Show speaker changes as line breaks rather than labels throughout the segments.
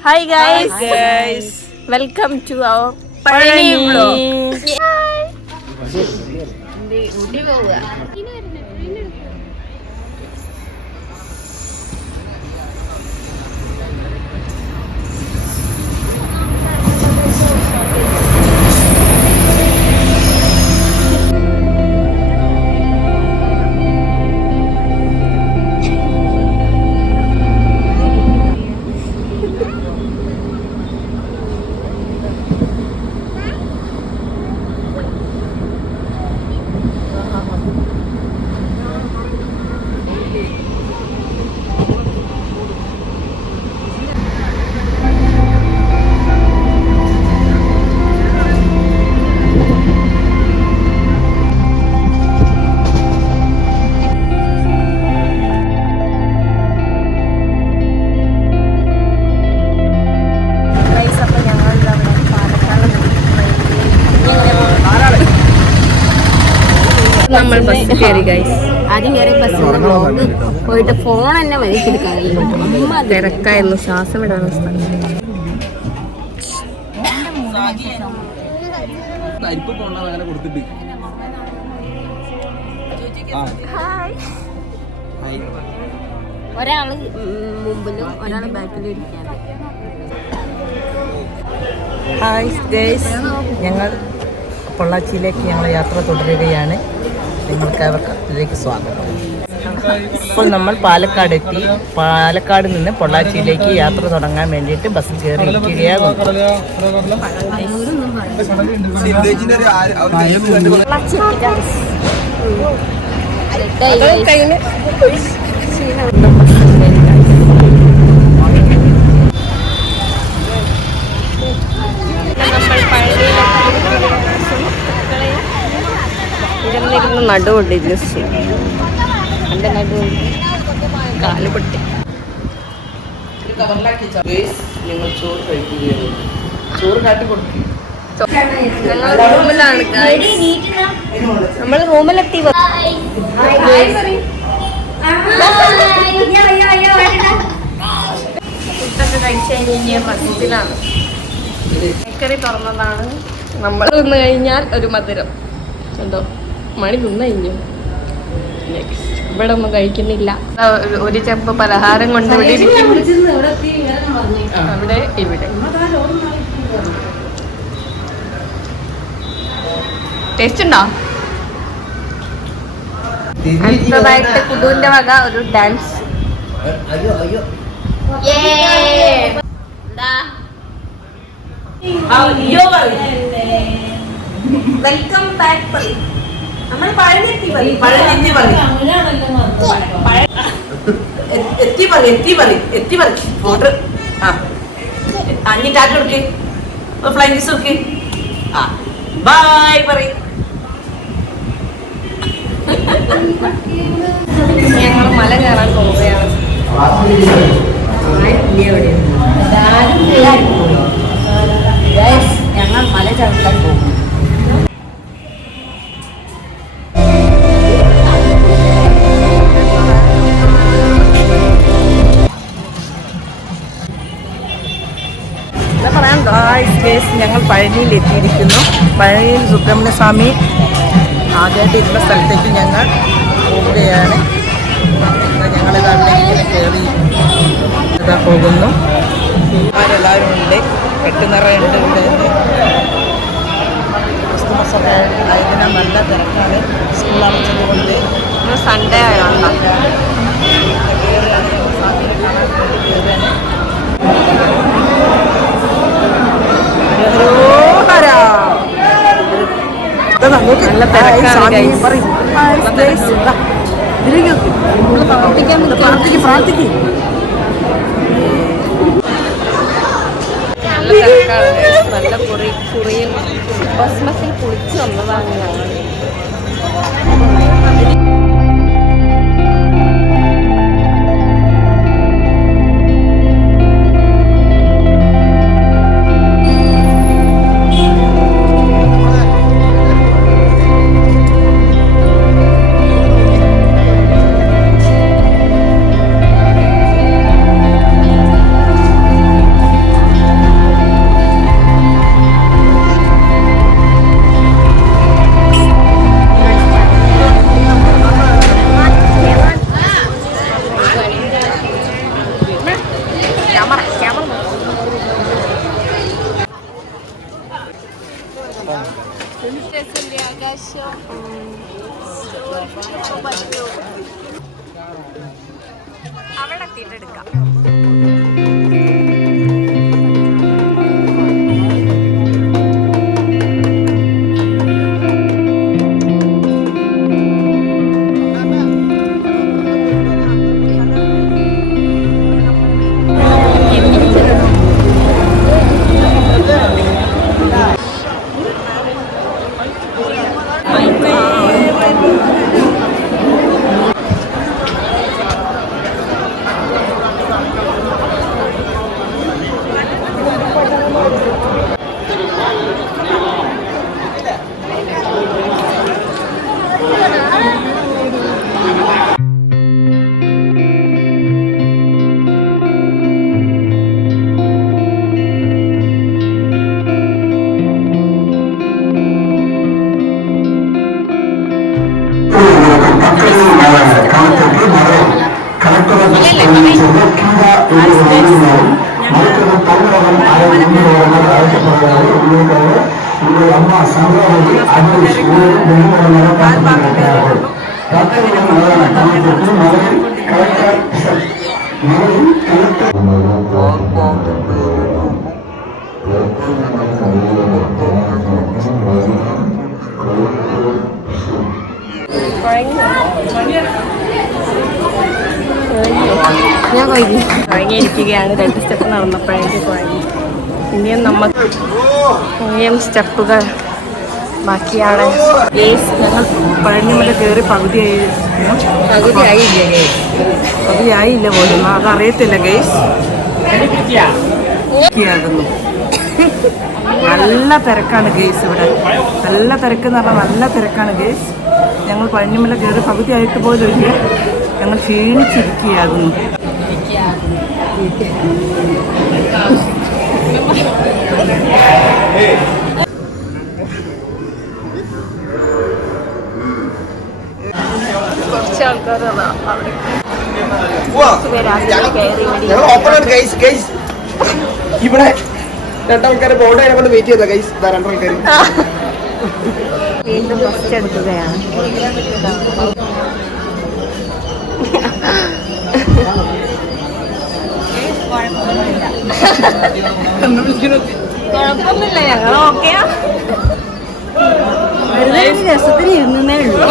Hi guys guys welcome to our Palani vlog നമ്മൾ bus കയറി guys
ആദ്യം കയറി ബസ്സിൽ പോയിട്ട് ഫോൺ തന്നെ വലിച്ചെടുക്കാൻ അമ്മ
തിരക്കായിരുന്നു. ശ്വാസം വിടാനുള്ള സ്ഥലം
അരിപ്പ് പോണ്ട അങ്ങനെ കൊടുത്തിട്ട്.
ഒരാൾ മുമ്പിലും ഒരാൾ ബാക്കിലും ഇരിക്കാണ്.
ഹായ് ഗേസ് ഞങ്ങൾ പൊള്ളാച്ചിയിലേക്ക് ഞങ്ങൾ യാത്ര തുടരുകയാണ്. നിങ്ങൾക്ക് അവർക്കത്തിലേക്ക് സ്വാഗതം. ഇപ്പോൾ നമ്മൾ പാലക്കാട് എത്തി പാലക്കാട് നിന്ന് പൊള്ളാച്ചിയിലേക്ക് യാത്ര തുടങ്ങാൻ വേണ്ടിയിട്ട് ബസ് കയറിയിരിക്കുകയാകും
സിദ്ധേജിന്റെ ഒരു
ഇരുന്നിരുന്ന് നടുവുണ്ട് ജസ്റ്റ് എന്റെ നടുവുണ്ട് കാൽ പൊട്ടി.
ഗേസ് ഞങ്ങൾ ചോറ് കഴിക്കുകയാണ്. ചോറ് കാട്ടി കൊടുക്കും.
ഞങ്ങൾ റൂമിലാണ് നമ്മൾ റൂമിലെത്തി. ഫുഡൊക്കെ കഴിച്ച് കഴിഞ്ഞ് ബസ്സിലാണ് ബേക്കറി തുറന്നതാണ്. നമ്മൾ തിന്നു കഴിഞ്ഞാൽ ഒരു മധുരം. കണ്ടോ മണി തിന്നു കഴിഞ്ഞു നെക്സ്റ്റ് ഇവിടെ ഒന്നും കഴിക്കുന്നില്ല ഒരു- ചെമ്പ് പലഹാരം കൊണ്ട് അവിടെ ഇവിടെ. ടേസ്റ്റ് ഉണ്ടോ? അടുത്തതായിട്ട് കുടുവിന്റെ വക ഒരു ഡാൻസ് വെൽക്കം ബാക്ക് നമ്മൾ
പറയും എത്തി പറയും എത്തി പറയും എത്തി പറയും ഫോട്ടോ ആ. അഞ്ഞി ടാറ്റ കൊടുക്കേ. ഫ്ലൈങ് കിസ് കൊടുക്ക്. ആ. ബൈ പറയും.
ഞങ്ങൾ മല കയറാൻ പോവുകയാണ്.
പഴനിയിൽ എത്തിയിരിക്കുന്നു പഴനിയിൽ സുബ്രഹ്മണ്യ സ്വാമി ആദ്യമായിട്ട് ഇരുന്ന സ്ഥലത്തേക്ക് ഞങ്ങൾ പോവുകയാണ്. ഞങ്ങളിത് അവിടെ കയറി ഇതാ പോകുന്നു. എല്ലാവരും ഉണ്ട്? കെട്ടുനിറയുണ്ട് ഇവിടെ. ക്രിസ്തുമസൊക്കെ ആയതിനാൽ നല്ല തിരക്കാണ്. സ്കൂൾ അടച്ചതുകൊണ്ട്.
സൺഡേ ആയതുകൊണ്ടാണ്
കയറുകയാണ് സ്വാമിയെ കാണാൻ വേണ്ടി കയറുകയാണ്.
നല്ല തിരക്കാണ് guys. നല്ല തിരക്കാണ്. നല്ല കുറി കുറിയും ക്രിസ്മസിൽ കുളിച്ച് വന്നതാണ് ഞങ്ങൾ
ഞാൻ വൈകി
കുഴങ്ങിയിരിക്കുകയാണ് രണ്ട് സ്റ്റെപ്പ് നടന്നപ്പോഴേക്ക് കുഴങ്ങി ഇനിയും നമുക്ക് ഇനിയും സ്റ്റെപ്പുകൾ ബാക്കിയാണ്.
ഗേസ് ഞങ്ങൾ പഴനിമല കയറി പകുതിയായി.
പകുതിയായില്ലേ?
പകുതിയായില്ല പോലും. അതറിയത്തില്ല ഗേസ് ആകുന്നു നല്ല തിരക്കാണ് ഗേസ് ഇവിടെ. നല്ല തിരക്ക് എന്ന് പറഞ്ഞാൽ നല്ല തിരക്കാണ് ഗേസ് ഞങ്ങൾ പഴനിമല കയറി പകുതിയായിട്ട് പോലും ഇല്ല. ഞങ്ങൾ ക്ഷീണിച്ചിരിക്കുകയാകുന്നു
കുറച്ച് ആൾക്കാർ അവിടെ
ഇവിടെ രണ്ടാൾക്കാരെ ബോർഡ് കൊണ്ട് വെയിറ്റ് ചെയ്താ ഗൈസ് രണ്ടാൾക്കാർ
വീണ്ടും ഫസ്റ്റ് എടുക്കുകയാണ്. കുഴപ്പമൊന്നുമില്ല ഞങ്ങൾ ഓക്കെയാ
രസത്തിന് ഇരുന്നേ ഉള്ളൂ.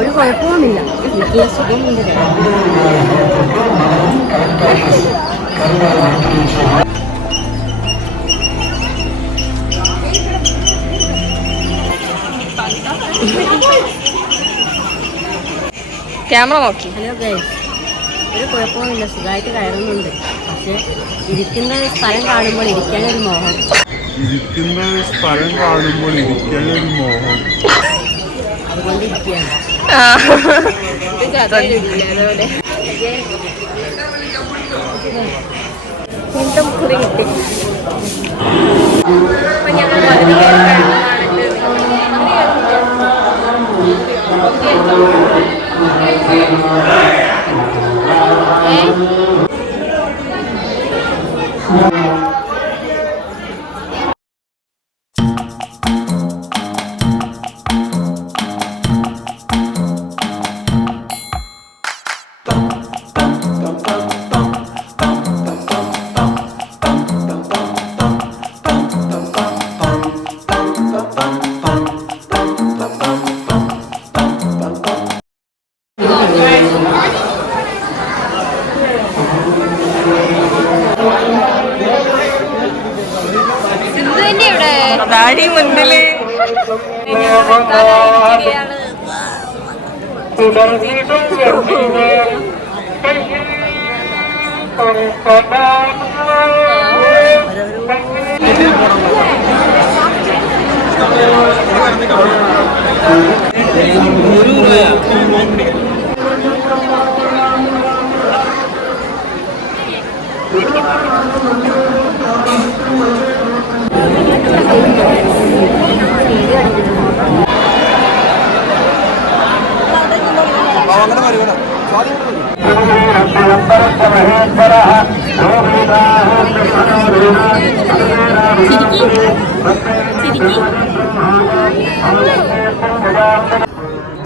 ഒരു കുഴപ്പവുമില്ല. വീട്ടിലെ സുഖമുണ്ട്
ക്യാമറ നോക്കി.
ഹലോ ഗൈസ് ഒരു കുഴപ്പമൊന്നുമില്ല സുഖമായിട്ട് കയറുന്നുണ്ട്. പക്ഷെ ഇരിക്കുന്ന സ്ഥലം കാണുമ്പോൾ ഇരിക്കാനൊരു മോഹം.
ഇരിക്കുന്ന സ്ഥലം കാണുമ്പോൾ ഇരിക്കാനൊരു മോഹം.
അതുകൊണ്ട് ഇരിക്കുകയാണ്
അതുപോലെ വീണ്ടും കുറി കിട്ടി അപ്പൊ ഞങ്ങൾ
അങ്ങനെ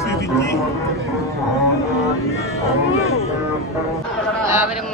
சிரிக்கி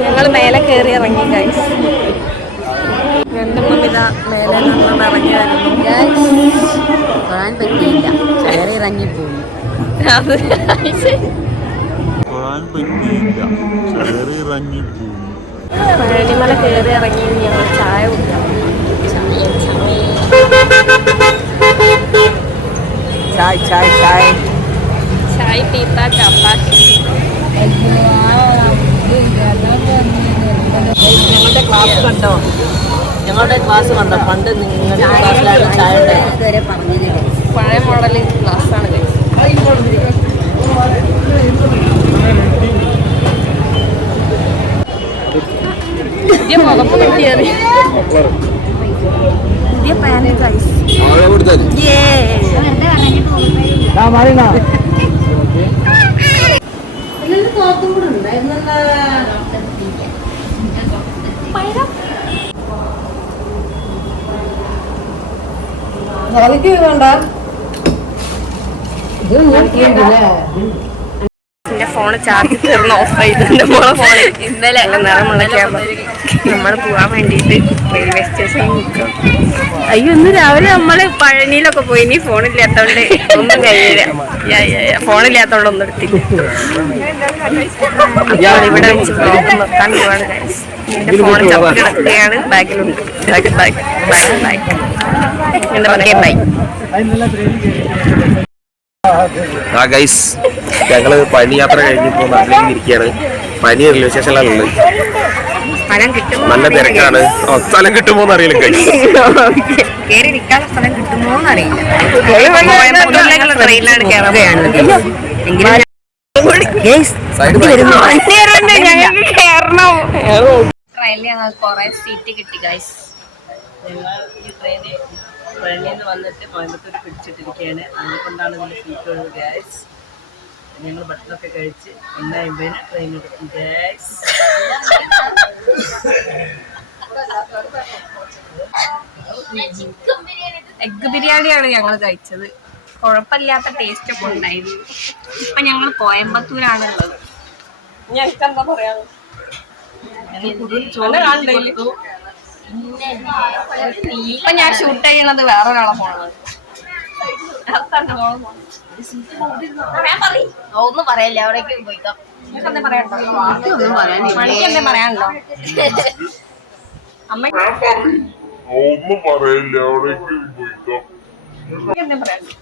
ഞങ്ങൾ മേലെ കയറി ഇറങ്ങി ഗൈസ് മേലെ നിന്ന് ഇറങ്ങി വരുന്നു.
തൊഴാൻ പറ്റിയില്ല. കയറി ഇറങ്ങിപ്പോയി
അത്
തൊഴാൻ പറ്റിയില്ല. ചേറി ഇറങ്ങിപ്പോയി
പഴനിമല കയറി ഇറങ്ങി ഞങ്ങൾ ചായ കുടിക്കാം.
ചായ് ചായ് ചായ്.
ചായ പീത്ത ചപ്പാത്തി
ഞങ്ങളുടെ ക്ലാസ് കണ്ടോ? ഞങ്ങളുടെ ക്ലാസ് വന്ന പണ്ട് നിങ്ങളുടെ ക്ലാസ്സിലാണ് ചായ
പഴയ മോഡൽ ക്ലാസ് ആണ് ഗൈസ് പുതിയ മുഖപ്പ് കിട്ടിയത്. പുതിയ പാന്റ് എന്റെ ഫോണ് ചാർജ് തീർന്ന് ഓഫ് ചെയ്ത് എന്റെ മോളെ ഫോൺ ഇന്നലെ നിറമുള്ള ക്യാമറ നമ്മൾ പോവാൻ വേണ്ടിട്ട് റെയിൽവേ സ്റ്റേഷനിൽ നിൽക്കും. അയ്യോ ഇന്ന് രാവിലെ നമ്മൾ പഴനിയിലൊക്കെ പോയി. ഇനി ഫോണില്ലാത്തോണ്ട് ഒന്നും കഴിയില്ല. ഫോണില്ലാത്തോണ്ട് ഒന്നും എടുത്തില്ല. ഇവിടെ വെച്ച് നിർത്താൻ പോവാണ് എന്റെ ഫോൺ ചപ്പി കിടക്കുകയാണ് ബാഗിലുണ്ട് bag bag bag bag bye
ആ ഗൈസ് ഞങ്ങൾ പനി യാത്ര കഴിഞ്ഞിപ്പോ നാട്ടിലേക്ക് ഇരിക്കുകയാണ് പനി റെയിൽവേ സ്റ്റേഷനിലാണുള്ളത്
സ്ഥലം കിട്ടുമോ
നല്ല തിരക്കാണ്. ഓ, സ്ഥലം കിട്ടുമോന്ന് അറിയില്ല ഗൈസ്
ഞങ്ങൾക്ക് ട്രെയിനിൽ ഞങ്ങൾ കുറെ സീറ്റ് കിട്ടി ഗൈസ്
ഞങ്ങൾ ഈ ട്രെയിന് പഴനിയിൽ നിന്ന് വന്നിട്ട് കോയമ്പത്തൂർ പിടിച്ചിട്ടിരിക്കുകയാണ്. അതുകൊണ്ടാണ് ഇതിന്റെ സീറ്റുകൾ ഗ്യാസ് ഞങ്ങൾ ഭക്ഷണമൊക്കെ കഴിച്ച് ഒന്ന് അമ്പതിന് ട്രെയിൻ എടുക്കും ഗ്യാസ്
എഗ് ബിരിയാണിയാണ് ഞങ്ങൾ കഴിച്ചത്. കുഴപ്പമില്ലാത്ത ടേസ്റ്റ് ഒക്കെ ഉണ്ടായിരുന്നു. ഇപ്പൊ ഞങ്ങൾ കോയമ്പത്തൂരാണുള്ളത്. ഞങ്ങൾക്ക് എന്താ പറയാ ഇപ്പൊ ഞാൻ ഷൂട്ട് ചെയ്യണത് വേറെ ഒരാളെ ഫോണാണ് ഒന്നും പറയല്ല. അവിടേക്ക് പോയിക്കാം. പറയാനുണ്ടോ?
ഒന്നും
അമ്മ
പറയില്ല. അവിടേക്ക് പോയിക്കോ.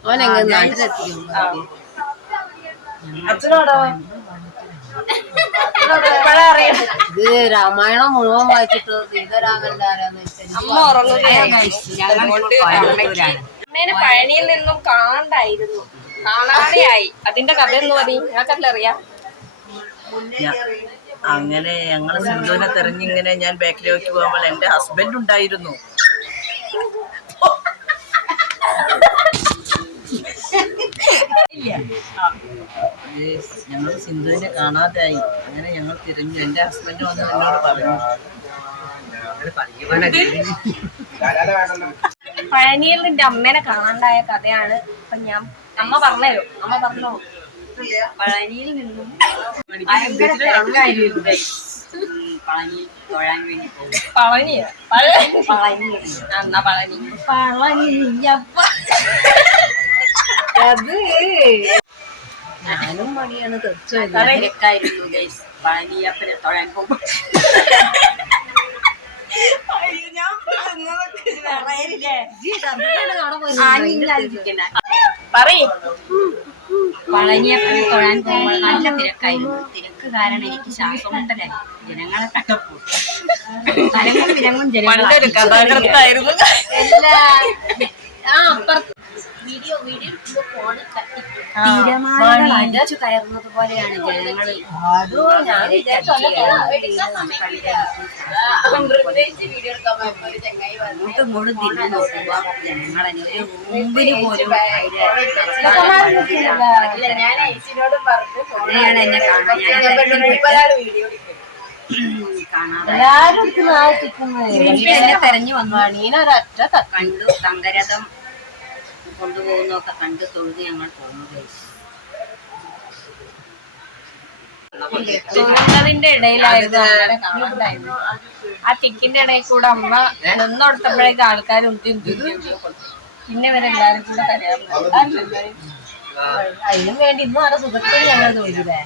ഓനെങ്ങനെ നാട്ടിലെത്തിക്കും
അച്ഛനോടോ?
ഇത് രാമായണം മുഴുവൻ വായിച്ചിട്ട് സീതരാമന്റെ ആരാന്ന് വെച്ചാൽ
അമ്മേനെ പഴനിയിൽ നിന്നും കാണണ്ടായിരുന്നു. കാണാതെയായി. അതിന്റെ കഥ എന്ന് പറയും. നിങ്ങൾക്കല്ല അറിയാം?
അങ്ങനെ ഞങ്ങൾ സിന്ധുവിനെ തെരഞ്ഞിങ്ങനെ ഞാൻ ബാക്കിലേക്ക് പോകുമ്പോൾ എന്റെ ഹസ്ബൻഡ് ഉണ്ടായിരുന്നു. ഞങ്ങൾ സിന്ധുവിനെ കാണാതായി. അങ്ങനെ ഞങ്ങൾ തിരഞ്ഞു. എന്റെ ഹസ്ബൻഡ് വന്ന് എന്നോട് പറഞ്ഞു.
പഴനിയിൽ നിന്റെ അമ്മേനെ കാണാണ്ടായ കഥയാണ് അപ്പൊ ഞാൻ അമ്മ പറഞ്ഞു അമ്മ പറഞ്ഞോ? പഴനിയിൽ നിന്നും പളനി ആ, എന്നാ പളനി പളനി അത്.
ഞാനും മടിയാണ് തീർച്ചയായും.
തിരക്കായിരുന്നു ഗൈസ് തൊഴാൻ
പളനിയപ്പനെ തൊഴാൻ പോകുമ്പോൾ നല്ല തിരക്കായിരുന്നു. തിരക്ക് കാരണം എനിക്ക് ശ്വാസമുട്ടലായി ജനങ്ങളെ കണ്ടപ്പോൾ തലങ്ങും വിലങ്ങും
പണ്ടൊരു
വീഡിയോ
കഥാകൃത്തായിരുന്നു
തിരമാലകൾ അടിച്ചു കയറുന്നത് പോലെയാണ് ജനങ്ങൾ ജനങ്ങളെ. ഒരു മുമ്പിന് പോലും അങ്ങനെയാണ് എന്നെ കാണാൻ. ഞാൻ എന്നെ തെരഞ്ഞു വന്നു.
നീനൊരൊറ്റ
കണ്ടു തങ്കരഥം കൊണ്ടുപോകുന്നതൊക്കെ കണ്ട് തൊഴുത് ഞങ്ങൾ പോകുന്നു
തൊഴുന്നതിന്റെ ഇടയിലായിരുന്നു ആ തിക്കിന്റെ ഇടയിൽ കൂടെ അമ്മ നിന്നോടത്തപ്പോഴേക്ക് ആൾക്കാർ ഉന്തി. പിന്നെ ഇവരെല്ലാരും കൂടെ കരയാൻ അതിനും വേണ്ടി ഇന്നും അവിടെ സുഖത്തിൽ ഞങ്ങൾ തോന്നില്ലേ